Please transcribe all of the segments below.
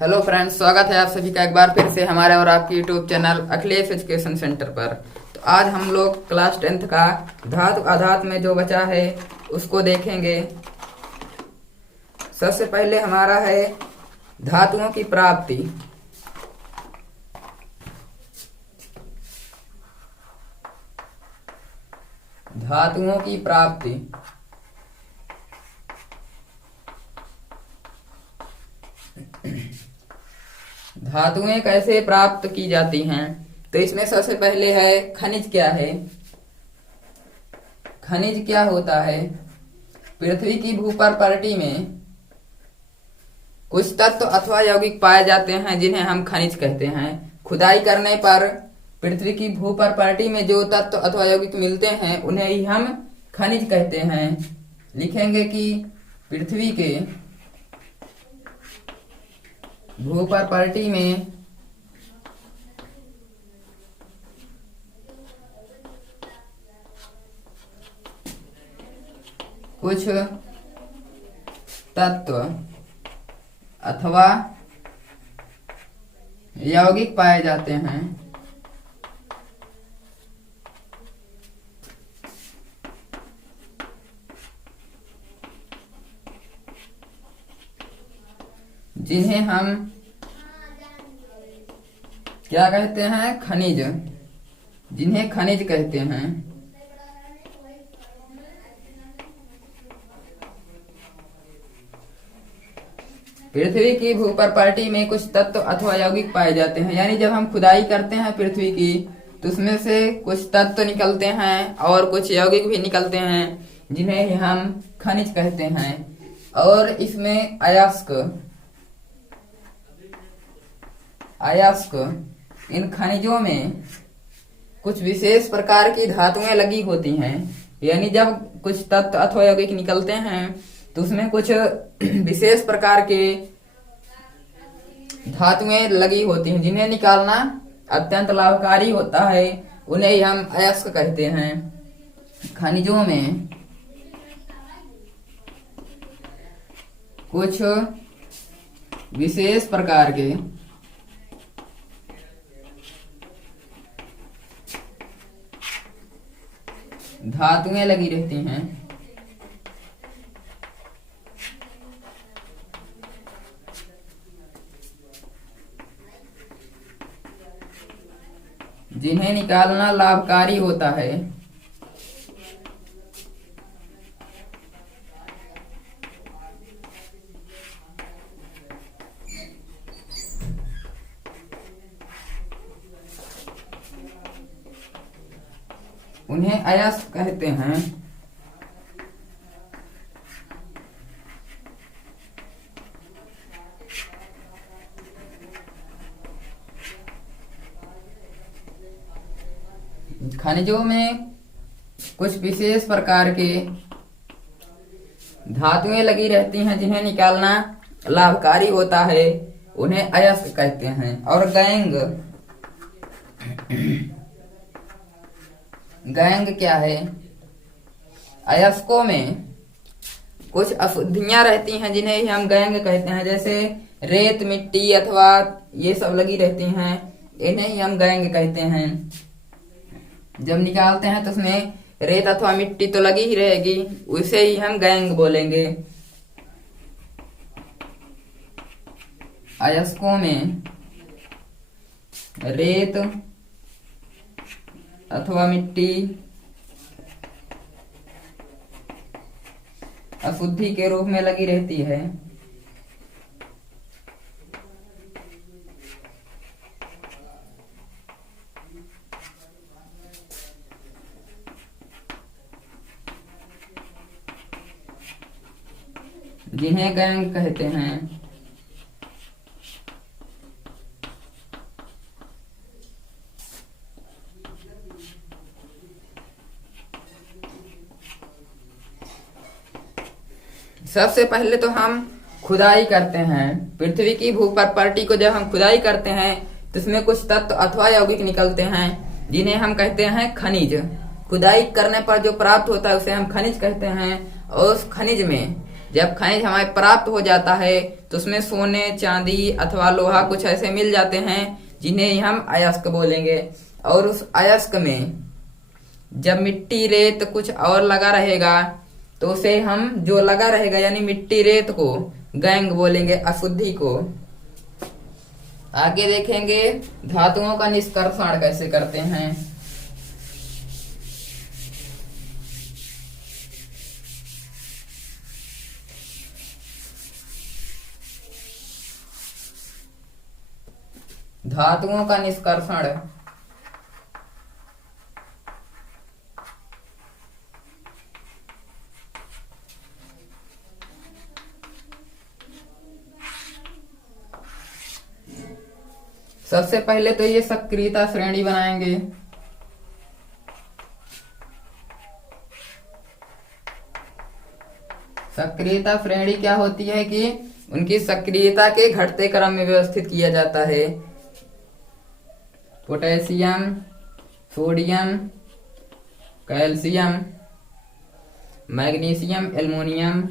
Hello friends, स्वागत है आप सभी का एक बार फिर से हमारे और आपके YouTube channel Akhilesh education centre पर। तो आज हम लोग क्लास 10th का धातु आधात में जो बचा है उसको देखेंगे। सबसे पहले हमारा है धातुओं की प्राप्ति। धातुओं की प्राप्ति धातुएं कैसे प्राप्त की जाती हैं? तो इसमें सबसे पहले है खनिज क्या है। खनिज क्या होता है? पृथ्वी की भूपर्परटी में कुछ तत्व अथवा यौगिक पाए जाते हैं जिन्हें हम खनिज कहते हैं। खुदाई करने पर पृथ्वी की भूपर्परटी में जो तत्व अथवा यौगिक मिलते हैं उन्हें ही हम खनिज कहते हैं। लिखेंगे कि पृथ्वी के भूपर्परटी में कुछ तत्व अथवा यौगिक पाए जाते हैं जिन्हें हम क्या कहते हैं? खनिज। जिन्हें खनिज कहते हैं। पृथ्वी की भूपर्परटी में कुछ तत्व अथवा यौगिक पाए जाते हैं, यानी जब हम खुदाई करते हैं पृथ्वी की तो उसमें से कुछ तत्व निकलते हैं और कुछ यौगिक भी निकलते हैं जिन्हें हम खनिज कहते हैं। और इसमें अयस्क इन खनिजों में कुछ विशेष प्रकार की धातुएं लगी होती हैं, यानी जब कुछ तत्व अथवा यौगिक निकलते हैं तो उसमें कुछ विशेष प्रकार के धातुएं लगी होती हैं जिन्हें निकालना अत्यंत लाभकारी होता है। उन्हें ही हम अयस्क कहते हैं। खनिजों में कुछ विशेष प्रकार के धातुएं लगी रहती हैं जिन्हें निकालना लाभकारी होता है। उन्हें अयस्क कहते हैं। खनिजों में कुछ विशेष प्रकार के धातुएं लगी रहती हैं जिन्हें निकालना लाभकारी होता है, उन्हें अयस्क कहते हैं। और गैंग क्या है? अयस्कों में कुछ अशुद्धियां रहती हैं जिन्हें हम गैंग कहते हैं, जैसे रेत, मिट्टी अथवा ये सब लगी रहती हैं, इन्हें ही हम गैंग कहते हैं। जब निकालते हैं तो उसमें रेत अथवा मिट्टी तो लगी ही रहेगी, उसे ही हम गैंग बोलेंगे। अयस्कों में रेत अथवा मिट्टी अशुद्धि के रूप में लगी रहती है। जिन्हें गैंग कहते हैं। सबसे पहले तो हम खुदाई करते हैं। पृथ्वी की भूपर्परटी को जब हम खुदाई करते हैं तो उसमें कुछ तत्व अथवा यौगिक निकलते हैं जिन्हें हम कहते हैं खनिज। खुदाई करने पर जो प्राप्त होता है उसे हम खनिज कहते हैं। और उस खनिज में जब खनिज हमें प्राप्त हो जाता है तो उसमें सोने चांदी अथवा लोहा कुछ ऐसे मिल जाते हैं जिन्हें हम अयस्क बोलेंगे। और उस अयस्क में जब मिट्टी रेत कुछ और लगा रहेगा तो उसे हम जो लगा रहेगा यानी मिट्टी रेत को गैंग बोलेंगे, अशुद्धि को। आगे देखेंगे धातुओं का निष्कर्षण कैसे करते हैं। धातुओं का निष्कर्षण सबसे पहले तो ये सक्रियता श्रेणी बनाएंगे। सक्रियता श्रेणी क्या होती है कि उनकी सक्रियता के घटते क्रम में व्यवस्थित किया जाता है। Potassium, sodium, calcium, magnesium, aluminium,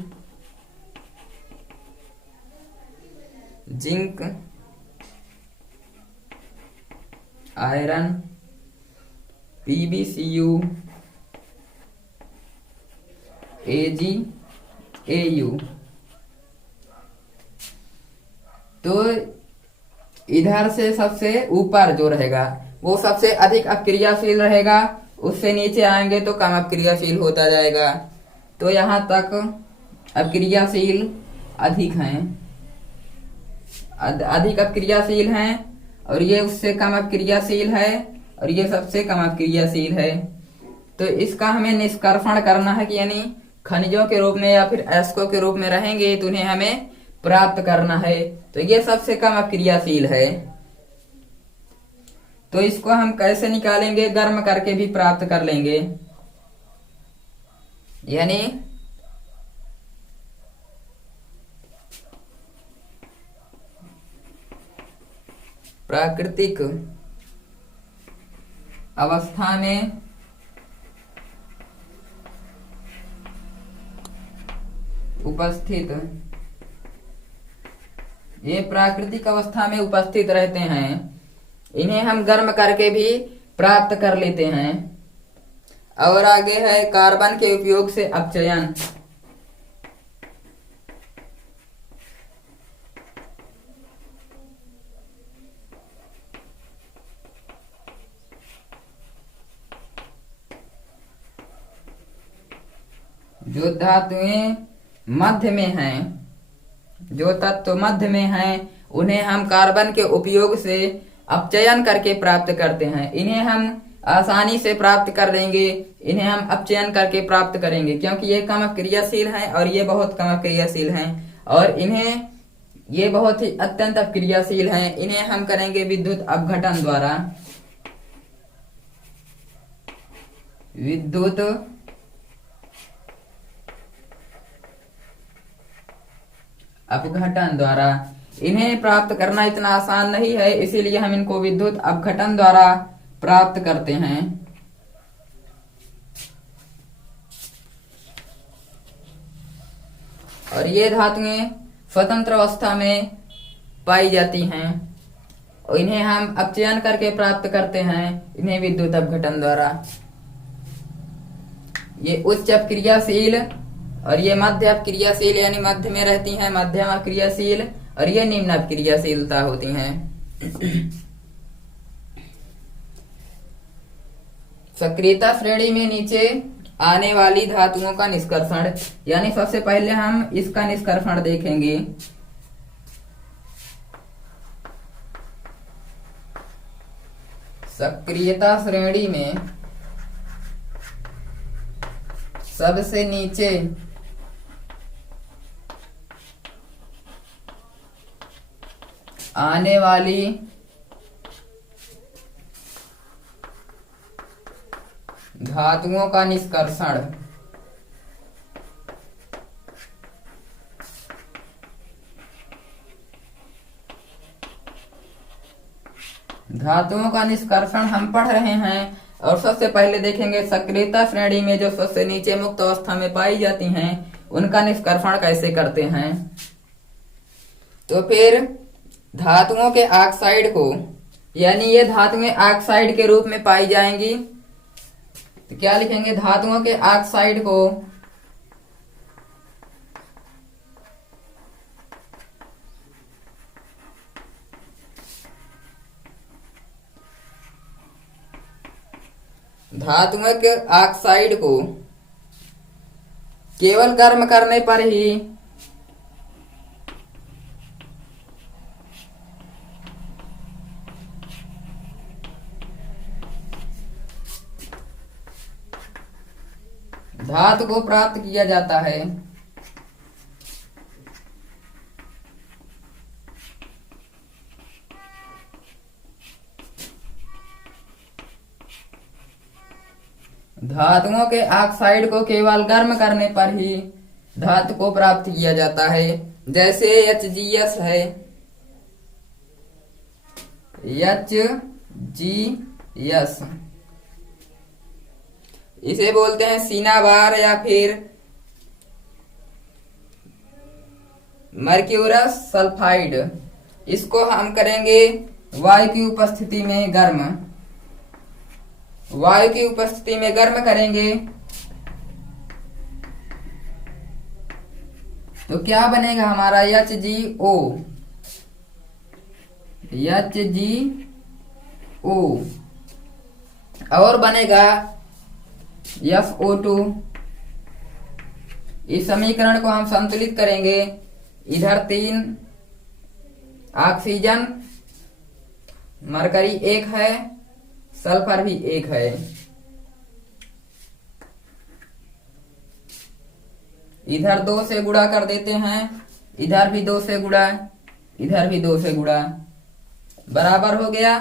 zinc, iron, PbCu, AgAu। तो इधर से सबसे ऊपर जो रहेगा वो सबसे अधिक अक्रियाशील रहेगा, उससे नीचे आएंगे तो कम अक्रियाशील होता जाएगा। तो यहाँ तक अक्रियाशील अधिक हैं, अधिक अक्रियाशील हैं, और ये उससे कम अक्रियाशील है, और ये सबसे कम अक्रियाशील है। तो इसका हमें निष्कर्षण करना है कि यानी खनिजों के रूप में या फिर अयस्कों के रूप में रहेंगे तो उन्हें हमें प्राप्त करना है। तो ये सबसे कम अक्रियाशील है। तो इसको हम कैसे निकालेंगे, गर्म करके भी प्राप्त कर लेंगे। यानी प्राकृतिक अवस्था में उपस्थित, ये प्राकृतिक अवस्था में उपस्थित रहते हैं, इन्हें हम गर्म करके भी प्राप्त कर लेते हैं। और आगे है कार्बन के उपयोग से अपचयन। जो धातुएं मध्य में हैं, जो तत्व मध्य में हैं, उन्हें हम कार्बन के उपयोग से अपचयन करके प्राप्त करते हैं। इन्हें हम आसानी से प्राप्त कर लेंगे, इन्हें हम अपचयन करके प्राप्त करेंगे, क्योंकि ये कम अक्रियाशील हैं और ये बहुत कम अक्रियाशील हैं, और इन्हें ये बहुत ही अत्यंत अक्रियाशील हैं। इन्हें हम करेंगे विद्युत अपघटन द्वारा, विद्युत अपघटन द्वारा। इन्हें प्राप्त करना इतना आसान नहीं है, इसीलिए हम इनको विद्युत अपघटन द्वारा प्राप्त करते हैं। और ये धातुएं स्वतंत्र अवस्था में पाई जाती हैं और इन्हें हम अपचयन करके प्राप्त करते हैं, इन्हें विद्युत अपघटन द्वारा। ये उच्च अपक्रियाशील और ये मध्य अपक्रियाशील यानी मध्य में रहती हैं, मध्यम अपक्रियाशील, और ये निम्न अपक्रियाशीलता होती हैं। सक्रियता श्रेणी में नीचे आने वाली धातुओं का निष्कर्षण, यानी सबसे पहले हम इसका निष्कर्षण देखेंगे। सक्रियता श्रेणी में सबसे नीचे आने वाली धातुओं का निष्कर्षण। धातुओं का निष्कर्षण हम पढ़ रहे हैं, और सबसे पहले देखेंगे सक्रियता श्रेणी में जो सबसे नीचे मुक्त अवस्था में पाई जाती हैं उनका निष्कर्षण कैसे करते हैं। तो फिर धातुओं के ऑक्साइड को, यानी ये धातुएं ऑक्साइड के रूप में पाई जाएंगी, तो क्या लिखेंगे, धातुओं के ऑक्साइड को केवल गर्म करने पर ही धातु को प्राप्त किया जाता है। धातुओं के ऑक्साइड को केवल गर्म करने पर ही धातु को प्राप्त किया जाता है। जैसे HgS है, HgS इसे बोलते हैं सिनाबार या फिर मर्क्यूरस सल्फाइड। इसको हम करेंगे वायु की उपस्थिति में गर्म, वायु की उपस्थिति में गर्म करेंगे तो क्या बनेगा हमारा HgO, और बनेगा FO2। इस समीकरण को हम संतुलित करेंगे, इधर 3 ऑक्सीजन, मरकरी 1 है, सल्फर भी 1 है। इधर 2 से गुणा कर देते हैं, इधर भी 2 से गुणा, इधर भी 2 से गुणा, बराबर हो गया।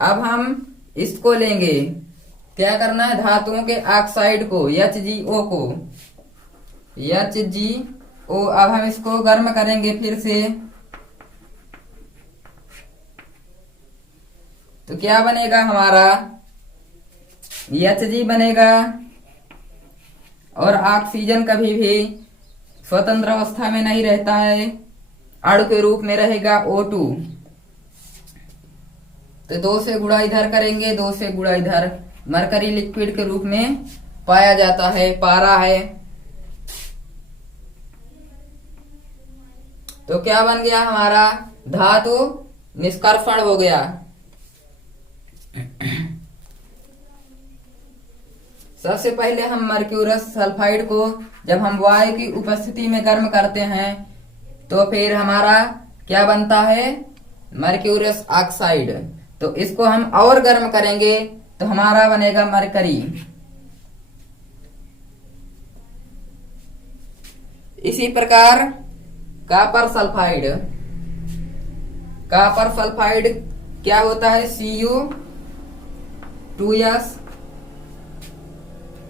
अब हम इसको लेंगे, क्या करना है, धातुओं के ऑक्साइड को, HgO को, HgO। अब हम इसको गर्म करेंगे फिर से, तो क्या बनेगा हमारा, Hg बनेगा। और ऑक्सीजन कभी भी स्वतंत्र अवस्था में नहीं रहता है, अणु के रूप में रहेगा O2। तो 2 से गुणा इधर करेंगे, 2 से गुणा इधर, मरकरी लिक्विड के रूप में पाया जाता है, पारा है। तो क्या बन गया हमारा, धातु निष्कर्षण हो गया। सबसे पहले हम मर्क्यूरस सल्फाइड को जब हम वायु की उपस्थिति में गर्म करते हैं तो फिर हमारा क्या बनता है, मर्क्यूरस ऑक्साइड। तो इसको हम और गर्म करेंगे तो हमारा बनेगा मरकरी। इसी प्रकार कॉपर सल्फाइड, कॉपर सल्फाइड क्या होता है, Cu2S।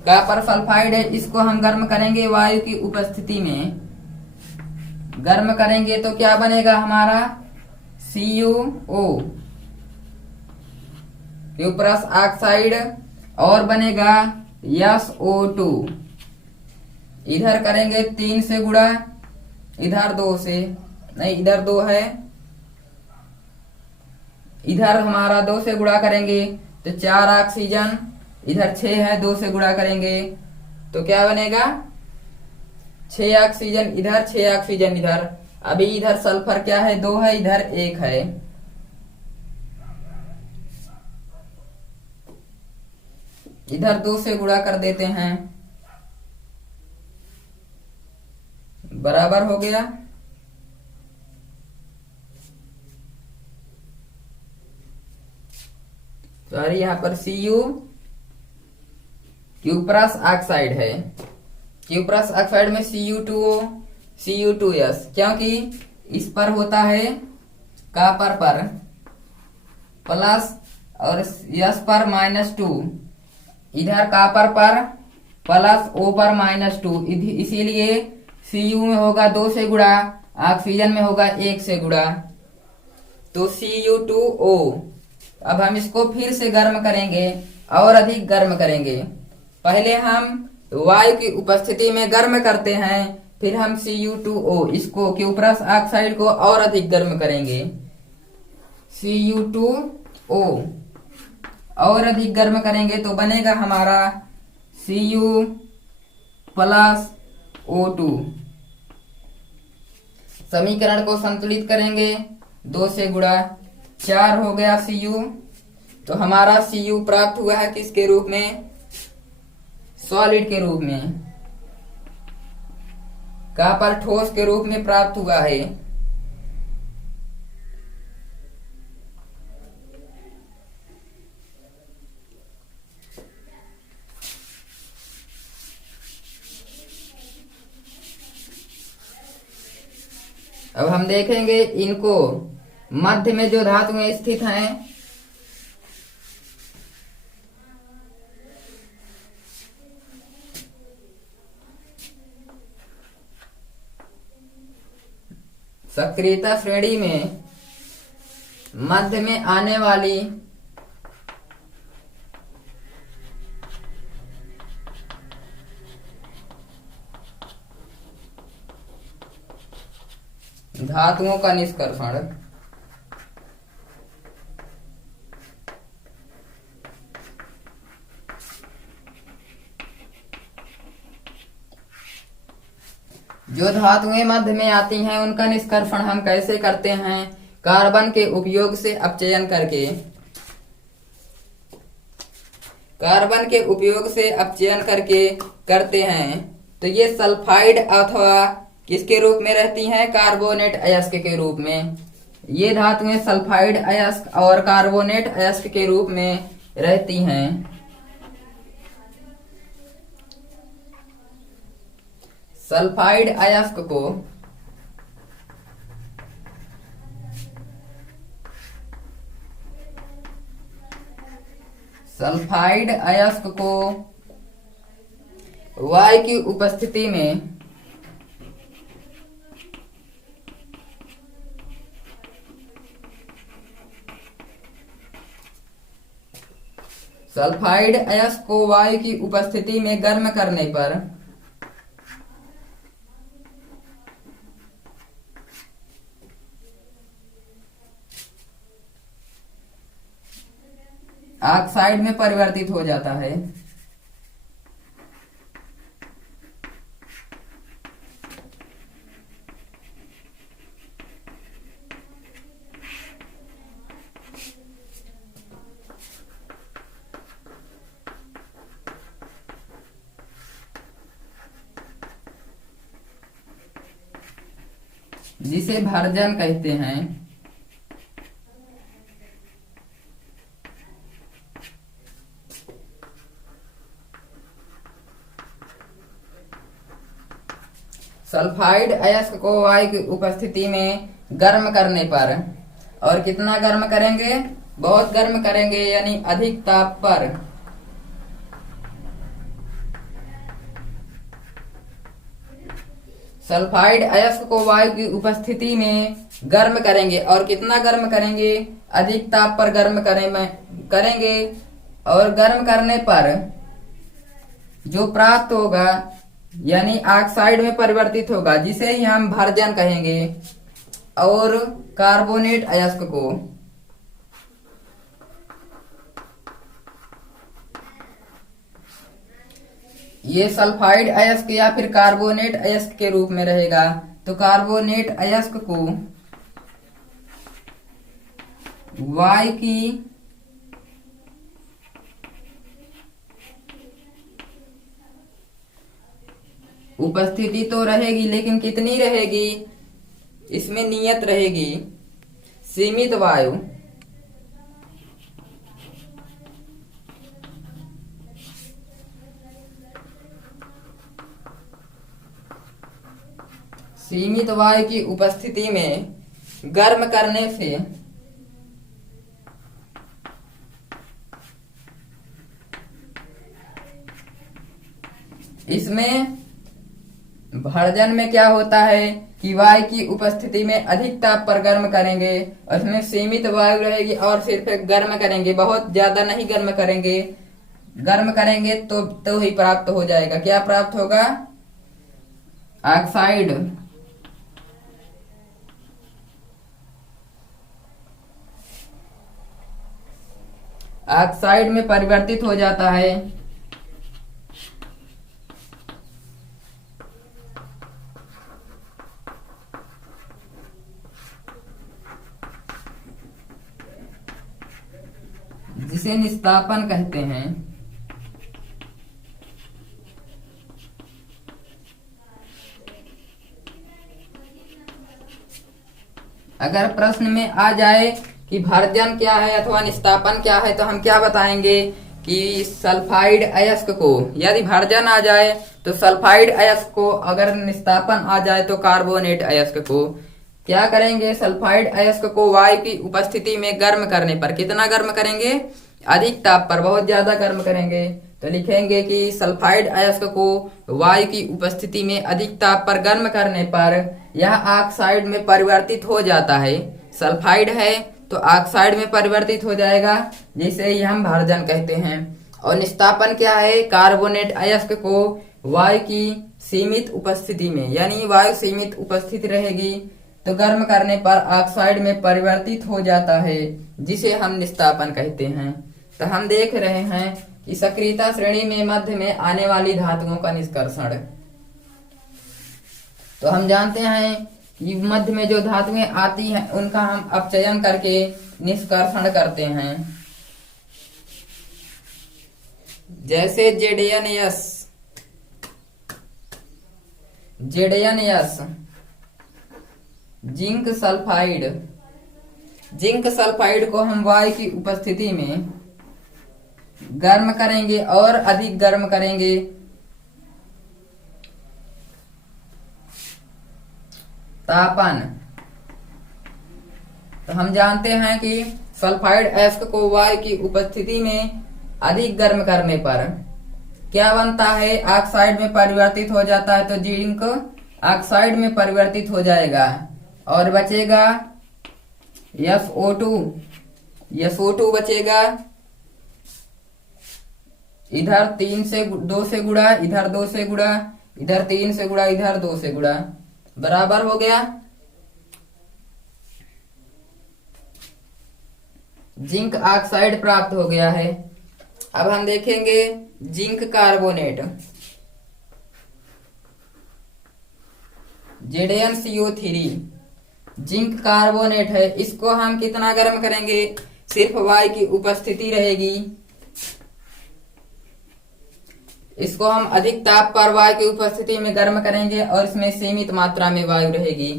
कॉपर सल्फाइड है, इसको हम गर्म करेंगे वायु की उपस्थिति में, गर्म करेंगे तो क्या बनेगा हमारा, CuO, क्यूप्रस ऑक्साइड, और बनेगा SO2। इधर करेंगे 3 से गुणा, इधर 2 से, नहीं इधर 2 है, इधर हमारा 2 से गुणा करेंगे तो 4 ऑक्सीजन, इधर 6 है, 2 से गुणा करेंगे तो क्या बनेगा, 6 ऑक्सीजन इधर, 6 ऑक्सीजन इधर। अभी इधर सल्फर क्या है, 2 है, इधर 1 है। इधर 2 से गुणा कर देते हैं, बराबर हो गया। सॉरी, यहां पर क्यूप्रस ऑक्साइड है, क्यूप्रस ऑक्साइड में Cu2O, Cu2S, क्योंकि इस पर होता है कॉपर पर प्लस और S पर -2, इधर कॉपर पर प्लस O पर -2, इसीलिए Cu में होगा 2 से गुणा, ऑक्सीजन में होगा 1 से गुणा, तो Cu2O। अब हम इसको फिर से गर्म करेंगे और अधिक गर्म करेंगे। पहले हम तो वायु की उपस्थिति में गर्म करते हैं। फिर हम Cu2O इसको क्यूप्रस ऑक्साइड को और अधिक गर्म करेंगे। Cu2O और अधिक गर्म करेंगे तो बनेगा हमारा Cu प्लस O2। समीकरण को संतुलित करेंगे, 2 से गुणा 4 हो गया Cu। तो हमारा Cu प्राप्त हुआ है किसके रूप में? सॉलिड के रूप में, कहाँ पर? ठोस के रूप में प्राप्त हुआ है। अब हम देखेंगे इनको, मध्य में जो धातुएं स्थित हैं सक्रियता श्रेणी में मध्य में आने वाली धातुओं का निष्कर्षण जो धातुएं मध्य में आती हैं उनका निष्कर्षण हम कैसे करते हैं? कार्बन के उपयोग से अपचयन करके। कार्बन के उपयोग से अपचयन करके करते हैं। तो ये सल्फाइड अथवा किसके रूप में रहती हैं? कार्बोनेट अयस्क के रूप में। ये धातुएं सल्फाइड अयस्क और कार्बोनेट अयस्क के रूप में रहती हैं। सल्फाइड अयस्क को वायु की उपस्थिति में सल्फाइड अयस्क को वायु की उपस्थिति में गर्म करने पर ऑक्साइड में परिवर्तित हो जाता है। जिसे भर्जन कहते हैं। सल्फाइड अयस्क को वायु की उपस्थिति में गर्म करने पर, और कितना गर्म करेंगे? बहुत गर्म करेंगे, यानी अधिक ताप पर। सल्फाइड अयस्क को वायु की उपस्थिति में गर्म करेंगे, और कितना गर्म करेंगे? अधिक ताप पर गर्म करेंगे। और गर्म करने पर जो प्राप्त होगा यानी ऑक्साइड में परिवर्तित होगा, जिसे ही हम भर्जन कहेंगे। और कार्बोनेट अयस्क को ये सल्फाइड अयस्क या फिर कार्बोनेट अयस्क के रूप में रहेगा। तो कार्बोनेट अयस्क को वायु की उपस्थिति तो रहेगी, लेकिन कितनी रहेगी? इसमें नियत रहेगी, सीमित वायु। सीमित वायु की उपस्थिति में गर्म करने से इसमें भर्जन में क्या होता है कि वायु की उपस्थिति में अधिक ताप पर गर्म करेंगे, और इसमें सीमित वायु रहेगी और सिर्फ गर्म करेंगे, बहुत ज्यादा नहीं गर्म करेंगे। गर्म करेंगे तो ही प्राप्त हो जाएगा। क्या प्राप्त होगा? ऑक्साइड। ऑक्साइड में परिवर्तित हो जाता है। जिसे निस्तापन कहते हैं। अगर प्रश्न में आ जाए कि भर्जन क्या है अथवा निस्तापन क्या है तो हम क्या बताएंगे कि सल्फाइड अयस्क को, यदि भर्जन आ जाए तो सल्फाइड अयस्क को, अगर निस्तापन आ जाए तो कार्बोनेट अयस्क को। क्या करेंगे? सल्फाइड अयस्क को वायु की उपस्थिति में गर्म करने पर, कितना गर्म करेंगे? अधिक ताप पर, बहुत ज्यादा गर्म करेंगे। तो लिखेंगे कि सल्फाइड अयस्क को वायु की उपस्थिति में अधिक ताप पर गर्म करने पर यह ऑक्साइड में परिवर्तित हो जाता है। सल्फाइड है तो ऑक्साइड में परिवर्तित हो जाएगा, जिसे ही हम भर्जन कहते हैं। और निस्तापन क्या है? कार्बोनेट अयस्क को वायु की सीमित उपस्थिति में, यानी वायु सीमित उपस्थिति रहेगी तो गर्म करने पर ऑक्साइड में परिवर्तित हो जाता है, जिसे हम निस्तापन कहते हैं। तो हम देख रहे हैं कि सक्रियता श्रेणी में मध्य में आने वाली धातुओं का निष्कर्षण। तो हम जानते हैं कि मध्य में जो धातुएं आती हैं उनका हम अपचयन करके निष्कर्षण करते हैं। जैसे जेडएनएस, जिंक सल्फाइड। जिंक सल्फाइड को हम वायु की उपस्थिति में गर्म करेंगे और अधिक गर्म करेंगे तापन। तो हम जानते हैं कि सल्फाइड अयस्क को वायु की उपस्थिति में अधिक गर्म करने पर क्या बनता है? ऑक्साइड में परिवर्तित हो जाता है। तो जिंक ऑक्साइड में परिवर्तित हो जाएगा और बचेगा SO2। SO2 बचेगा। इधर 3 से 2 से गुणा, इधर 2 से गुणा, इधर 3 से गुणा, इधर 2 से गुणा, बराबर हो गया। जिंक ऑक्साइड प्राप्त हो गया है। अब हम देखेंगे zinc carbonate, ZnCO3। Zinc carbonate है, इसको हम कितना गर्म करेंगे? सिर्फ वायु की उपस्थिति रहेगी। इसको हम अधिक ताप पर वायु की उपस्थिति में गर्म करेंगे और इसमें सीमित मात्रा में वायु रहेगी।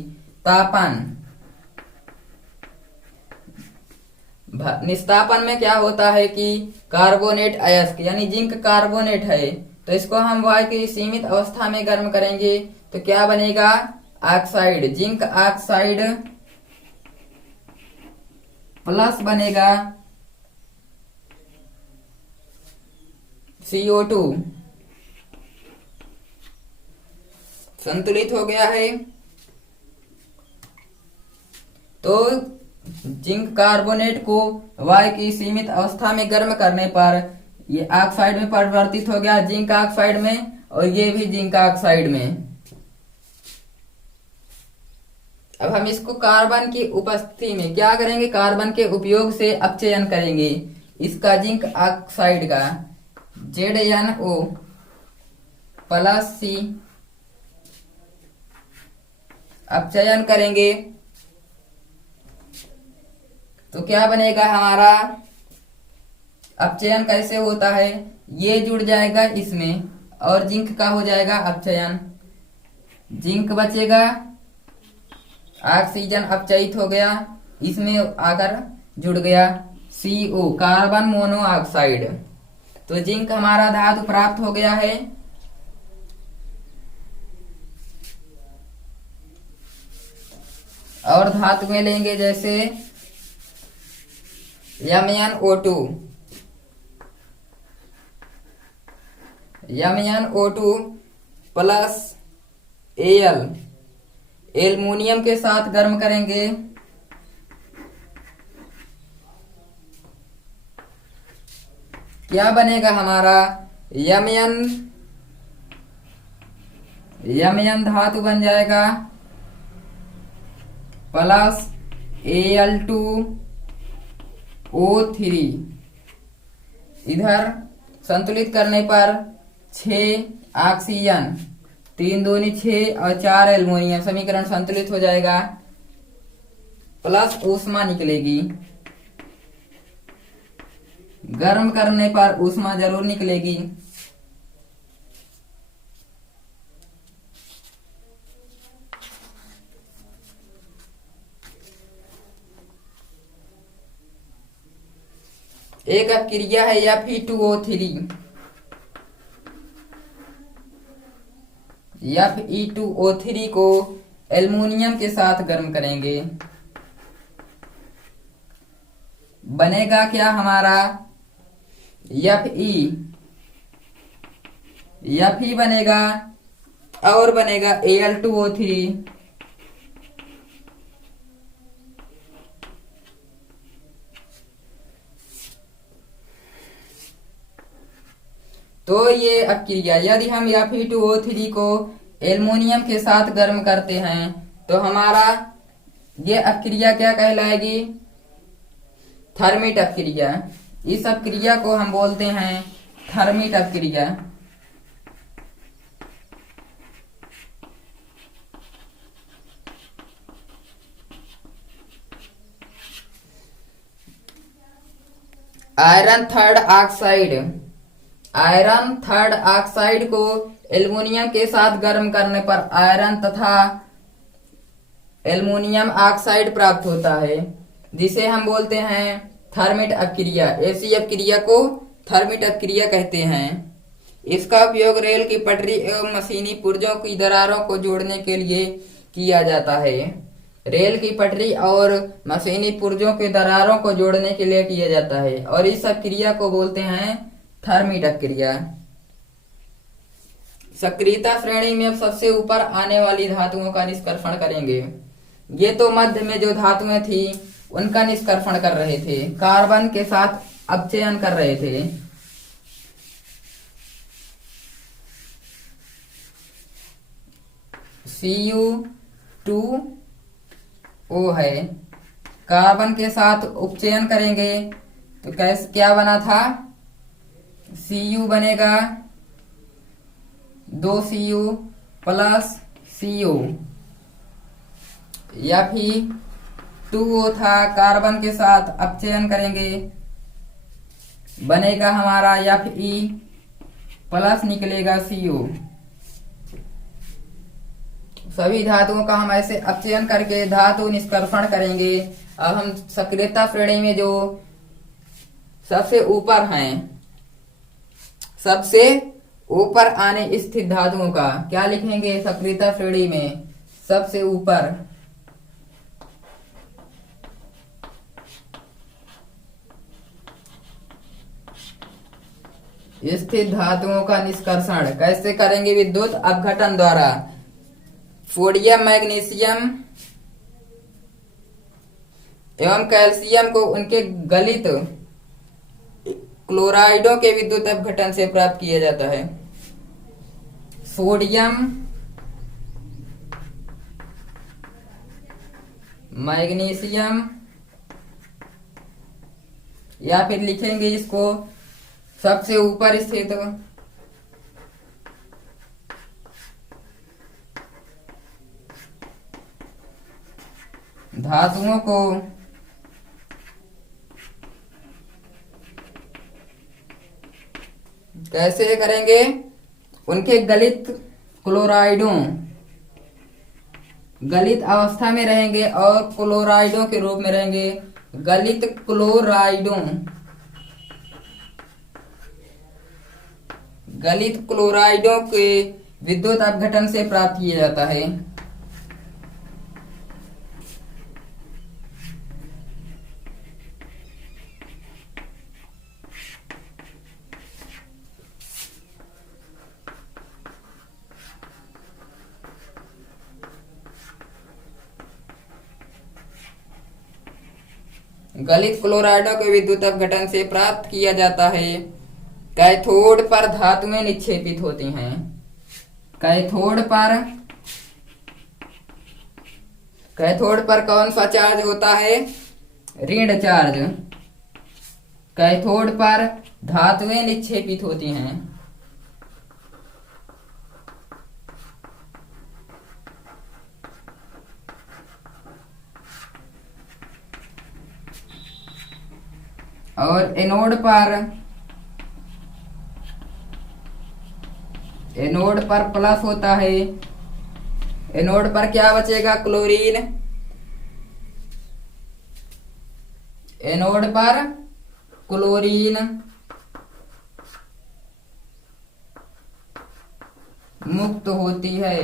तापन। निस्तापन में क्या होता है कि कार्बोनेट अयस्क यानी जिंक कार्बोनेट है तो इसको हम वायु की सीमित अवस्था में गर्म करेंगे तो क्या बनेगा? ऑक्साइड। जिंक ऑक्साइड प्लस बनेगा CO2, संतुलित हो गया है। तो जिंक कार्बोनेट को वायु की सीमित अवस्था में गर्म करने पर ये ऑक्साइड में परिवर्तित हो गया, जिंक ऑक्साइड में, और ये भी जिंक ऑक्साइड में। अब हम इसको कार्बन की उपस्थिति में क्या करेंगे? कार्बन के उपयोग से अपचयन करेंगे इसका, जिंक ऑक्साइड का, ZnO प्लस C अपचयन करेंगे तो क्या बनेगा हमारा? अपचयन कैसे होता है? ये जुड़ जाएगा इसमें और जिंक का हो जाएगा अपचयन। जिंक बचेगा, ऑक्सीजन अपचयित हो गया, इसमें आकर जुड़ गया CO कार्बन मोनोऑक्साइड। तो जिंक हमारा धातु प्राप्त हो गया है। और धातु में लेंगे जैसे MnO2 प्लस Al, एल्युमिनियम के साथ गर्म करेंगे क्या बनेगा हमारा यमयन, यमयन धातु बन जाएगा प्लस Al2O3। इधर संतुलित करने पर 6 ऑक्सीजन, 3 दूनी 6 और 4 एल्युमिनियम, समीकरण संतुलित हो जाएगा, प्लस ऊष्मा निकलेगी। गर्म करने पर ऊष्मा जरूर निकलेगी। एक अपक्रिया है Fe2O3, Fe2O3 को एल्युमिनियम के साथ गर्म करेंगे। बनेगा क्या हमारा Fe बनेगा और बनेगा Al2O3। तो ये अपक्रिया, यदि हम Fe2O3 को एल्युमिनियम के साथ गर्म करते हैं तो हमारा ये अपक्रिया क्या कहलाएगी, थर्मिट अपक्रिया। इस अपक्रिया को हम बोलते हैं थर्मिट अपक्रिया। Iron third oxide, iron third oxide को एल्युमिनियम के साथ गर्म करने पर आयरन तथा एल्युमिनियम ऑक्साइड प्राप्त होता है, जिसे हम बोलते हैं थर्मिट अपक्रिया। ऐसी अपक्रिया को थर्मिट अपक्रिया कहते हैं। इसका उपयोग रेल की पटरी एवं मशीनी पुर्जों की दरारों को जोड़ने के लिए किया जाता है। रेल की पटरी और मशीनी पुर्जों के दरारों को जोड़ने के लिए किया जाता है और इस अपक्रिया को बोलते हैं थर्मिट अपक्रिया। सक्रियता श्रेणी में अब सबसे ऊपर आने वाली धातुओं का निष्कर्षण करेंगे। ये तो मध्य में जो धातुएं थी उनका निष्कर्षण कर रहे थे, कार्बन के साथ अपचयन कर रहे थे। Cu2O है, कार्बन के साथ उपचयन करेंगे तो कैसे क्या बना था, Cu बनेगा 2Cu प्लस Cu, या फिर 2O था, कार्बन के साथ अपचयन करेंगे बनेगा हमारा Fe प्लस निकलेगा Cu। सभी धातुओं का हम ऐसे अपचयन करके धातु निष्कर्षण करेंगे। अब हम सक्रियता श्रेणी में जो सबसे ऊपर हैं, सबसे ऊपर आने स्थित धातुओं का क्या लिखेंगे सक्रियता श्रेणी में, सबसे ऊपर स्थित धातुओं का निष्कर्षण कैसे करेंगे, विद्युत अपघटन द्वारा। सोडियम मैग्नीशियम एवं कैल्शियम को उनके गलित क्लोराइडों के विद्युत अपघटन से प्राप्त किया जाता है। सोडियम मैग्नीशियम, या फिर लिखेंगे इसको सबसे ऊपर स्थित धातुओं को कैसे करेंगे, उनके गलित क्लोराइडों, गलित अवस्था में रहेंगे और क्लोराइडों के रूप में रहेंगे। गलित क्लोराइडों, गलित क्लोराइडों के विद्युत अपघटन से प्राप्त किया जाता है। गलित क्लोराइडों के विद्युत अपघटन से प्राप्त किया जाता है कैथोड पर धातुएं निक्षेपित होती हैं। कैथोड पर कौन सा चार्ज होता है? ऋण चार्ज। कैथोड पर धातुएं निक्षेपित होती हैं। और एनोड पर प्लस होता है। एनोड पर क्या बचेगा? क्लोरीन। एनोड पर क्लोरीन मुक्त होती है।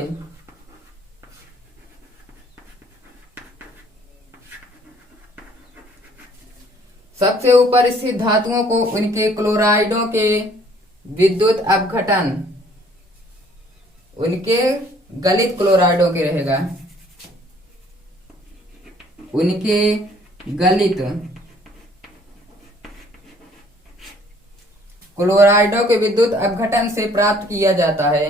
सबसे ऊपर स्थित धातुओं को उनके क्लोराइडों के विद्युत अपघटन, उनके गलित क्लोराइडों के रहेगा, उनके गलित क्लोराइडों के विद्युत अपघटन से प्राप्त किया जाता है।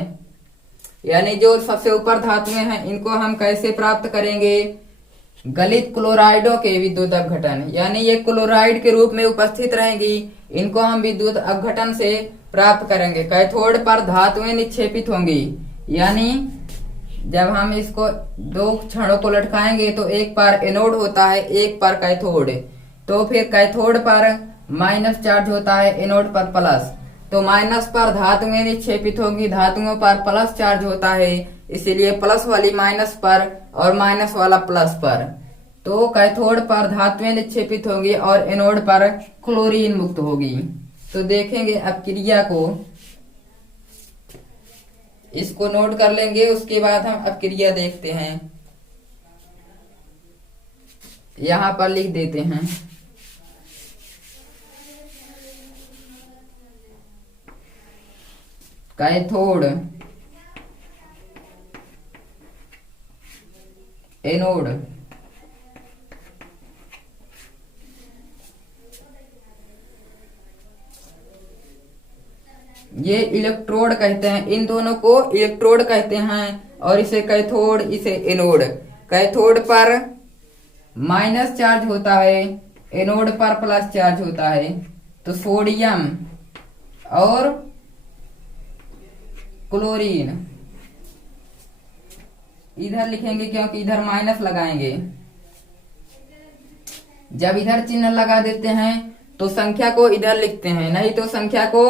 यानी जो सबसे ऊपर धातुएं हैं इनको हम कैसे प्राप्त करेंगे? गलित क्लोराइडों के विद्युत अपघटन, यानी ये क्लोराइड के रूप में उपस्थित रहेंगी, इनको हम विद्युत अपघटन से प्राप्त करेंगे। कैथोड पर धातुएं निक्षेपित होंगी, यानी जब हम इसको दो क्षणों को लटकाएंगे तो एक पार एनोड होता है, एक पार कैथोड, तो फिर कैथोड पर माइनस चार्ज होता है, एनोड पर प्लस, तो माइनस पर धातुएं निक्षेपित होंगी, धातुओं पर प्लस चार्ज होता है, इसीलिए प्लस वाली माइनस पर और माइनस वाला प्लस पर। तो कैथोड पर धातुएं निक्षेपित होंगी और एनोड पर क्लोरीन मुक्त होगी। तो देखेंगे अब क्रिया को, इसको नोट कर लेंगे, उसके बाद हम अब क्रिया देखते हैं। यहां पर लिख देते हैं। कैथोड, एनोड, ये इलेक्ट्रोड कहते हैं, इन दोनों को इलेक्ट्रोड कहते हैं, और इसे कैथोड, इसे एनोड। कैथोड पर माइनस चार्ज होता है, एनोड पर प्लस चार्ज होता है, तो सोडियम और क्लोरीन इधर लिखेंगे क्योंकि इधर माइनस लगाएंगे। जब इधर चिन्ह लगा देते हैं तो संख्या को इधर लिखते हैं, नहीं तो संख्या को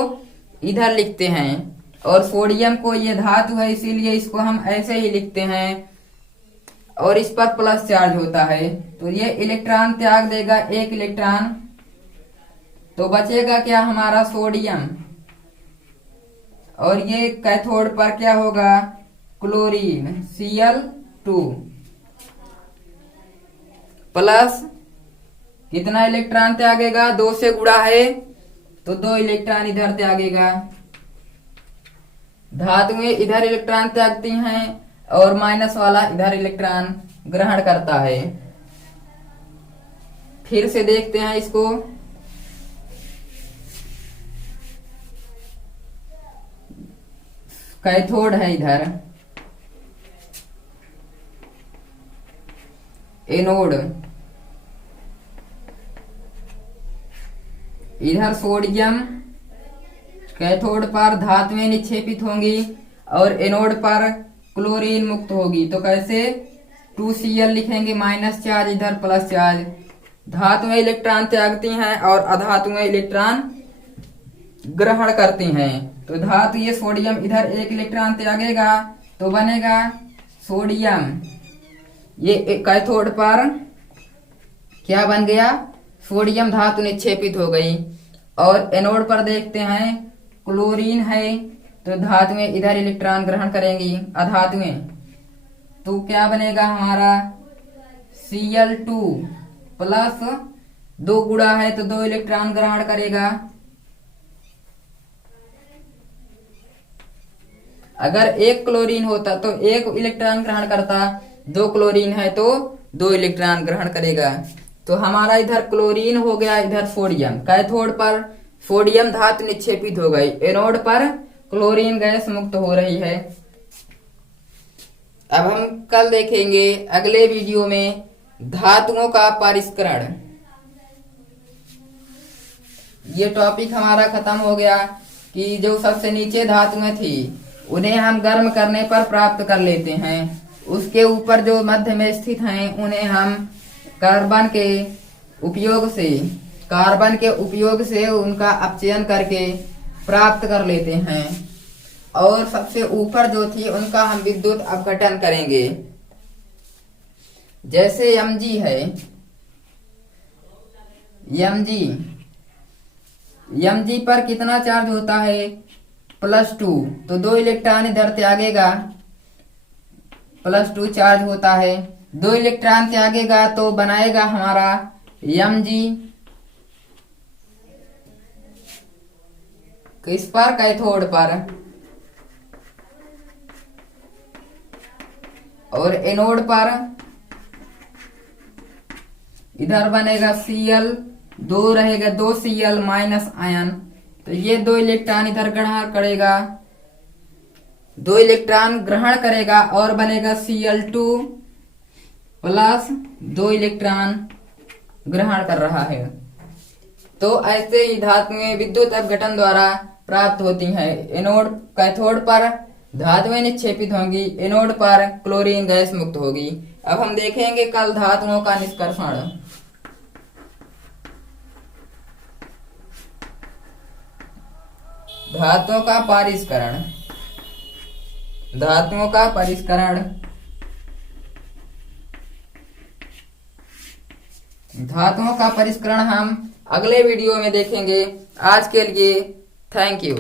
इधर लिखते हैं। और सोडियम को, ये धातु है इसीलिए इसको हम ऐसे ही लिखते हैं, और इस पर प्लस चार्ज होता है, तो ये इलेक्ट्रॉन त्याग देगा, एक इलेक्ट्रॉन, तो बचेगा क्या हमारा? सोडियम। और ये कैथोड पर क्या होगा? क्लोरीन, Cl2 प्लस कितना इलेक्ट्रॉन त्यागेगा? 2 से गुणा है तो 2 इलेक्ट्रॉन इधर त्यागेगा। धातुएं इधर इलेक्ट्रॉन त्यागती हैं और माइनस वाला इधर इलेक्ट्रॉन ग्रहण करता है। फिर से देखते हैं इसको। कैथोड है इधर, एनोड, इधर सोडियम, कैथोड पर धातुएं निक्षेपित होंगी और एनोड पर क्लोरीन मुक्त होगी। तो कैसे? 2Cl लिखेंगे, माइनस चार्ज, इधर प्लस चार्ज। धातुएं इलेक्ट्रॉन त्यागती हैं और अधातुएं इलेक्ट्रॉन ग्रहण करती हैं। तो धातु, ये सोडियम इधर एक इलेक्ट्रॉन त्यागेगा तो बनेगा सोडियम। ये कैथोड पर क्या बन गया? सोडियम धातु निक्षेपित हो गई। और एनोड पर देखते हैं, क्लोरीन है, तो धातुएं इधर इलेक्ट्रॉन ग्रहण करेंगी, अधातुएं, तो क्या बनेगा हमारा? Cl2 प्लस 2 गुणा है तो 2 इलेक्ट्रॉन ग्रहण करेगा। अगर एक क्लोरीन होता तो 1 इलेक्ट्रॉन ग्रहण करता, 2 क्लोरीन है तो 2 इलेक्ट्रॉन ग्रहण करेगा। तो हमारा इधर क्लोरीन हो गया, इधर सोडियम। कैथोड पर सोडियम धातु निक्षेपित हो गई। एनोड पर क्लोरीन गैस मुक्त हो रही है। अब हम कल देखेंगे अगले वीडियो में धातुओं का परिष्करण। ये टॉपिक हमारा खत्म हो गया कि जो सबसे नीचे धातुएं थी उन्हें हम गर्म करने पर प्राप्त कर लेते हैं। उसके ऊपर जो मध्य में स्थित हैं उन्हें हम कार्बन के उपयोग से उनका अपचयन करके प्राप्त कर लेते हैं। और सबसे ऊपर जो थी उनका हम विद्युत अपघटन करेंगे। जैसे Mg है, Mg पर कितना चार्ज होता है? +2। तो 2 इलेक्ट्रॉन इधर त्यागेगा, +2 चार्ज होता है। 2 इलेक्ट्रॉन त्यागेगा तो बनाएगा हमारा Mg। किस पर? कैथोड पर। और एनोड पर इधर बनेगा Cl, 2 रहेगा, 2 Cl माइनस आयन। तो ये 2 इलेक्ट्रॉन इधर ग्रहण करेगा, 2 इलेक्ट्रॉन ग्रहण करेगा और बनेगा Cl2 प्लस 2 इलेक्ट्रॉन ग्रहण कर रहा है। तो ऐसे ही धातुएं विद्युत अपघटन द्वारा प्राप्त होती हैं। एनोड कैथोड पर धातुएं निक्षेपित होंगी, एनोड पर क्लोरीन गैस मुक्त होगी। अब हम देखेंगे कल धातुओं का निष्कर्षण। धातुओं का परिष्करण। धातुओं का परिष्करण हम अगले वीडियो में देखेंगे। आज के लिए थैंक यू।